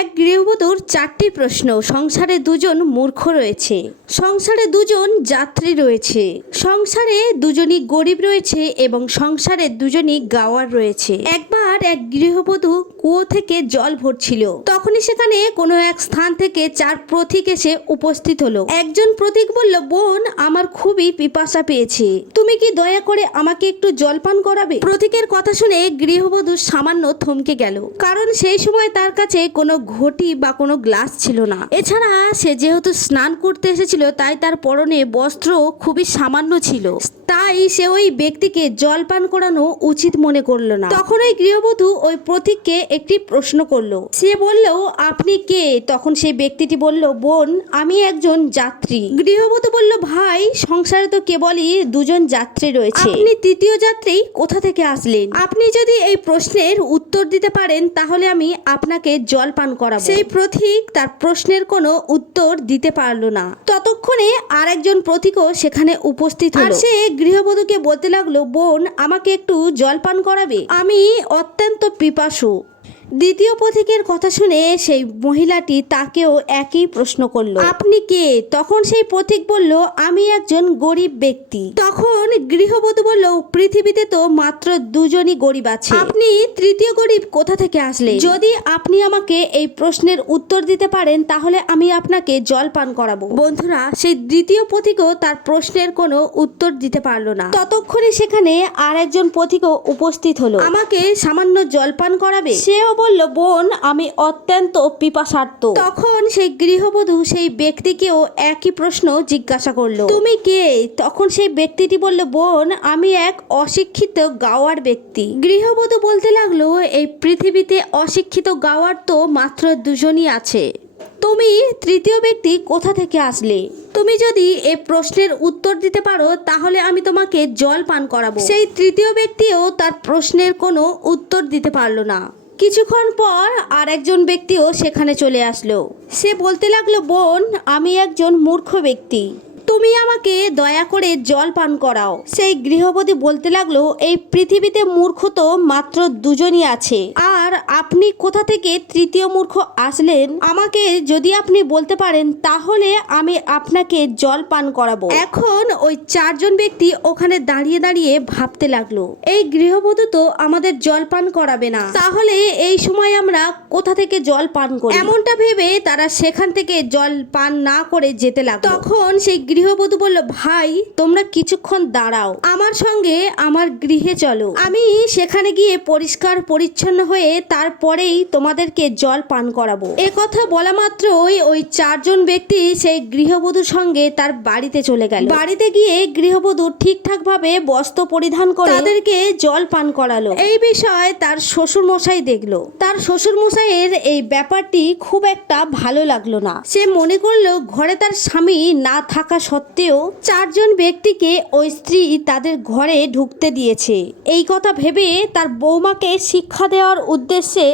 এক গৃহবধূর 4টি প্রশ্ন। সংসারে দুজন মূর্খ রয়েছে, সংসারে দুজন যাত্রী রয়েছে, সংসারে দুজনই গরিব রয়েছে এবং সংসারে দুজনই গাওয়ার রয়েছে। একবার এক গৃহবধূ কুয়ো থেকে জল ভরছিল। তখনই সেখানে কোনো এক স্থান থেকে 4 পথিক এসে উপস্থিত হলো। একজন পথিক বলল, বোন, আমার খুবই পিপাসা পেয়েছে, তুমি কি দয়া করে আমাকে একটু জলপান করাবে? পথিকের কথা শুনে গৃহবধূ সামান্য থমকে গেল, কারণ সেই সময় তার কাছে কোনো ঘটি বা কোনো গ্লাস ছিল না। এছাড়া সে যেহেতু স্নান করতে এসেছিল, তাই তার পরনে বস্ত্র খুবই সামান্য ছিল, তাই সে ওই ব্যক্তিকে জলপান করানো উচিত মনে করলো না। তখন ওই গৃহবধূ ওই পথিককে একটি প্রশ্ন করলো। সে বলল, আপনি কে? তখন সেই ব্যক্তিটি বলল, বোন, আমি একজন যাত্রী। গৃহবধূ বলল, ভাই, সংসারে তো কেবলই দুজন যাত্রী রয়েছে, আপনি তৃতীয় যাত্রী কোথা থেকে আসলেন? আপনি যদি এই প্রশ্নের উত্তর দিতে পারেন তাহলে আমি আপনাকে জল পান করাবো। সেই পথিক তার প্রশ্নের কোনো উত্তর দিতে পারলো না। ততক্ষণে আর একজন পথিকও সেখানে উপস্থিত হলো। সে গৃহবধূকে বলতে লাগলো, বোন, আমাকে একটু জল পান করাবে, আমি অত্যন্ত পিপাসু। দ্বিতীয় পথিকের কথা শুনে সেই মহিলাটি তাকেও একই প্রশ্ন করলো, আপনি কে? তখন সেই পথিক বলল, আমি একজন গরিব ব্যক্তি। তখন গৃহবধূ বলল, পৃথিবীতে তো মাত্র দুজনই গরিব আছে, আপনি তৃতীয় গরিব কোথা থেকে আসলেন? যদি আপনি আমাকে এই প্রশ্নের উত্তর দিতে পারেন তাহলে আমি আপনাকে জল পান করাবো। বন্ধুরা, সেই দ্বিতীয় পথিকও তার প্রশ্নের কোনো উত্তর দিতে পারলো না। ততক্ষণে সেখানে আর একজন পথিকও উপস্থিত হলো। আমাকে সামান্য জল পান করাবে? সেও বলল, বোন, আমি অত্যন্ত পিপাসার্ত। তখন সেই গৃহবধূ সেই ব্যক্তিকেও একই প্রশ্ন জিজ্ঞাসা করলো, তুমি কে? তখন সেই ব্যক্তিটি বলল, বোন, আমি এক অশিক্ষিত গাওয়ার ব্যক্তি। গৃহবধূ বলতে লাগলো, এই পৃথিবীতে অশিক্ষিত গাওয়ার তো মাত্র দুজনই আছে, তুমি তৃতীয় ব্যক্তি কোথা থেকে আসলে? তুমি যদি এই প্রশ্নের উত্তর দিতে পারো তাহলে আমি তোমাকে জল পান করাবো। সেই তৃতীয় ব্যক্তিও তার প্রশ্নের কোনো উত্তর দিতে পারলো না। কিছুক্ষণ পর আর একজন ব্যক্তিও সেখানে চলে আসলো। সে বলতে লাগলো, বোন, আমি একজন মূর্খ ব্যক্তি, তুমি আমাকে দয়া করে জল পান করাও। সেই গৃহবধূ বলতে লাগলো, এই পৃথিবীতে মূর্খ তো মাত্র দুজনই আছে, আর আপনি কোথা থেকে তৃতীয় মূর্খ আসলেন? আমাকে যদি আপনি বলতে পারেন তাহলে আমি আপনাকে জল পান করাবো। এখন ওই 4 জন ব্যক্তি ওখানে দাঁড়িয়ে দাঁড়িয়ে ভাবতে লাগলো, এই গৃহবধূ তো আমাদের জল পান করাবে না, তাহলে এই সময় আমরা কোথা থেকে জল পান করি? এমনটা ভেবে তারা সেখান থেকে জল পান না করে যেতে লাগলো। তখন সেই গৃহবধূ বলল, ভাই, তোমরা কিছুক্ষণ দাঁড়াও, আমার সঙ্গে আমার গৃহে চলো, আমি সেখানে গিয়ে পরিষ্কার পরিচ্ছন্ন হয়ে তারপরেই তোমাদেরকে জল পান করাবো। এ কথা বলা মাত্রই ওই 4 জন ব্যক্তি সেই গৃহবধূর সঙ্গে তার বাড়িতে চলে গেল। বাড়িতে গিয়ে গৃহবধূ ঠিকঠাক ভাবে বস্ত্র পরিধান করে তাদেরকে জল পান করালো। এই বিষয় তার শ্বশুর মশাই দেখলো। তার শ্বশুর মশাইয়ের এই ব্যাপারটি খুব একটা ভালো লাগলো না। সে মনে করলো, ঘরে তার স্বামী না থাকা সত্ত্বেও 4 জন ব্যক্তিকে ওই স্ত্রী তাদের ঘরে ঢুকতে দিয়েছে। এই কথা ভেবে তার বৌমাকে শিক্ষা দেওয়ার উদ্দেশ্যে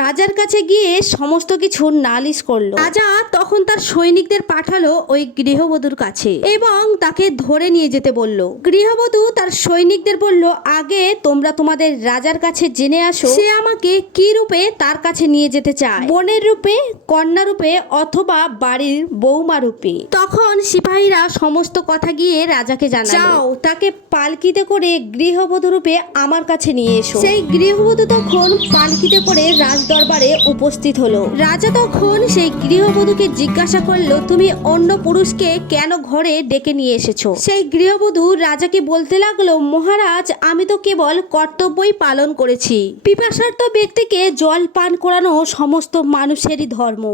রাজার কাছে গিয়ে সমস্ত কিছু নালিশ করলো। রাজা তখন তার সৈনিকদের পাঠালো ওই গৃহবধূর কাছে এবং তাকে ধরে নিয়ে যেতে বলল। গৃহবধূ তার সৈনিকদের বলল, আগে তোমরা তোমাদের রাজার কাছে জেনে আসো সে আমাকে কি রূপে তার কাছে নিয়ে যেতে চায়, বোনের রূপে, কন্যা রূপে, অথবা বাড়ির বৌমা রূপে। তখন সিপাহীরা সমস্ত কথা গিয়ে রাজাকে জানালো, যাও, তাকে পালকিতে করে গৃহবধূ রূপে আমার কাছে নিয়ে এসো। সেই গৃহবধূ তখন পালকিতে করে রাজ দরবারে উপস্থিত হলো। রাজা তখন সেই গৃহবধূকে জিজ্ঞাসা করলো, তুমি অন্য পুরুষকে কেন ঘরে ডেকে নিয়ে এসেছো? সেই গৃহবধূ রাজাকে বলতে লাগলো, মহারাজ, আমি তো কেবল কর্তব্যই পালন করেছি। পিপাসার্ত ব্যক্তিকে জল পান করানো সমস্ত মানুষেরই ধর্ম।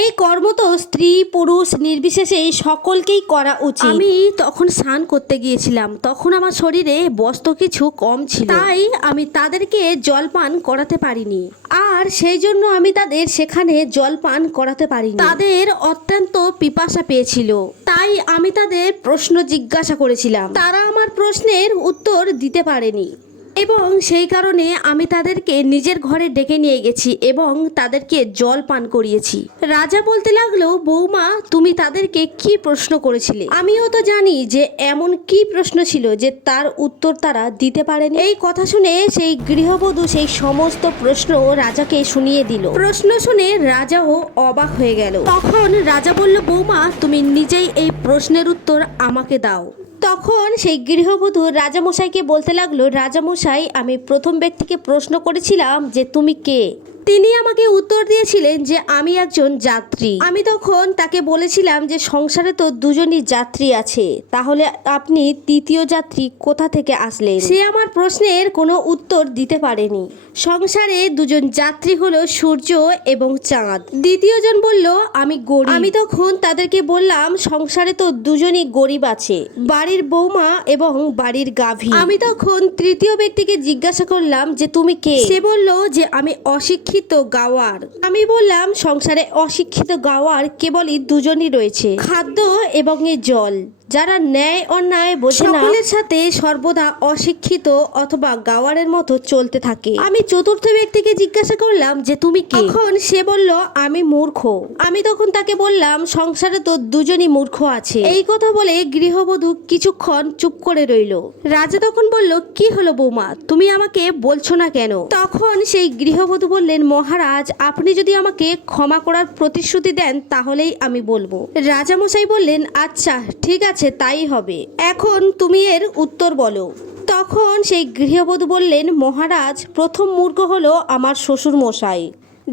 এই কর্ম তো স্ত্রী পুরুষ নির্বিশেষে সকলকেই করা উচিত। আমি তখন স্নান করতে গিয়েছিলাম, তখন আমার শরীরে বস্ত্র কিছু কম ছিল, তাই আমি তাদেরকে জল পান করাতে পারিনি, আর সেই জন্য আমি তাদের সেখানে জল পান করাতে পারিনি। তাদের অত্যন্ত পিপাসা পেয়েছিল, তাই আমি তাদের প্রশ্ন জিজ্ঞাসা করেছিলাম, তারা আমার প্রশ্নের উত্তর দিতে পারেনি। এবং সেই কারণে আমি তাদেরকে নিজের ঘরে ডেকে নিয়ে গেছি এবং তাদেরকে জল পান করিয়েছি। রাজা বলতে লাগলো, বৌমা তুমি তাদেরকে কি প্রশ্ন করেছিলে? আমিও তো জানি যে এমন কি প্রশ্ন ছিল যে তার উত্তর তারা দিতে পারেনি। এই কথা শুনে সেই গৃহবধূ সেই সমস্ত প্রশ্ন রাজাকে শুনিয়ে দিল। প্রশ্ন শুনে রাজাও অবাক হয়ে গেল। তখন রাজা বলল, বৌমা তুমি নিজেই এই প্রশ্নের উত্তর আমাকে দাও। তখন সেই গৃহবধূ রাজামশাইকে বলতে লাগলো, রাজামশাই আমি প্রথম ব্যক্তিকে প্রশ্ন করেছিলাম যে তুমি কে? তিনি আমাকে উত্তর দিয়েছিলেন যে আমি একজন যাত্রী। আমি তখন তাকে বলেছিলাম যে সংসারে তো দুজনই যাত্রী আছে, তাহলে আপনি তৃতীয় যাত্রী কোথা থেকে আসলেন? সে আমার প্রশ্নের কোনো উত্তর দিতে পারেনি। সংসারে দুজন যাত্রী হলো সূর্য এবং চাঁদ। দ্বিতীয়জন বলল আমি গরিব। আমি তখন তাদেরকে বললাম সংসারে তো দুজনই গরিব আছে, বাড়ির বৌমা এবং বাড়ির গাভী। আমি তখন তৃতীয় ব্যক্তিকে জিজ্ঞাসা করলাম যে তুমি কে? সে বলল যে আমি অশিক্ষিত গাওয়ার। আমি বললাম সংসারে অশিক্ষিত গাওয়ার কেবলই দুজনই রয়েছে, খাদ্য এবং এই জল। যারা ন্যায় অন্যায় বোঝে না, সকলের সাথে সর্বদা অশিক্ষিত অথবা গাওয়ারের মতো চলতে থাকে। আমি চতুর্থ ব্যক্তিকে জিজ্ঞাসা করলাম যে তুমি কে? তখন সে বলল আমি মূর্খ। আমি তখন তাকে বললাম সংসারে তো দুজনই মূর্খ আছে। এই কথা বলে গৃহবধূ কিছুক্ষণ চুপ করে রইল। রাজা তখন বলল, কি হলো বৌমা, তুমি আমাকে বলছো না কেন? তখন সেই গৃহবধূ বললেন, মহারাজ আপনি যদি আমাকে ক্ষমা করার প্রতিশ্রুতি দেন তাহলেই আমি বলবো। রাজামশাই বললেন, আচ্ছা ঠিক আছে তাই হবে, এখন তুমি এর উত্তর বলো। তখন সেই গৃহবধূ বললেন, মহারাজ প্রথম মূর্খ হলো আমার শ্বশুর মশাই,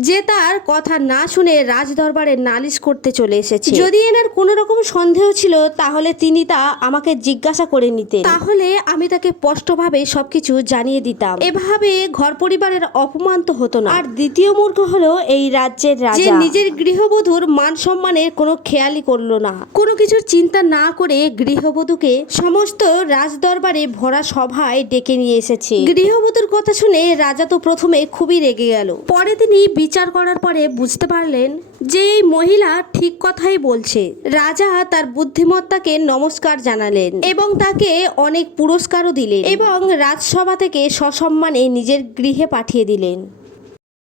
যে তার কথা না শুনে রাজদরবারে নালিশ করতে চলে এসেছে। যদি এনার কোনো রকম সন্দেহ ছিল তাহলে তিনি তা আমাকে জিজ্ঞাসা করে নিতেন, তাহলে আমি তাকে স্পষ্টভাবে সবকিছু জানিয়ে দিতাম। এভাবে ঘর পরিবারের অপমান তো হতো না। আর দ্বিতীয় মূর্খ হলো এই রাজ্যের রাজা, যে নিজের গৃহবধূর মান সম্মানের কোনো খেয়ালই করলো না, কোনো কিছুর চিন্তা না করে গৃহবধূকে সমস্ত রাজদরবারে ভরা সভায় ডেকে নিয়ে এসেছে। গৃহবধূর কথা শুনে রাজা তো প্রথমে খুবই রেগে গেল। পরে তিনি বিচার করার পরে বুঝতে পারলেন যে এই মহিলা ঠিক কথাই বলছে। রাজা তার বুদ্ধিমত্তাকে নমস্কার জানালেন এবং তাকে অনেক পুরস্কারও দিলেন এবং রাজসভা থেকে সসম্মানে নিজের গৃহে পাঠিয়ে দিলেন।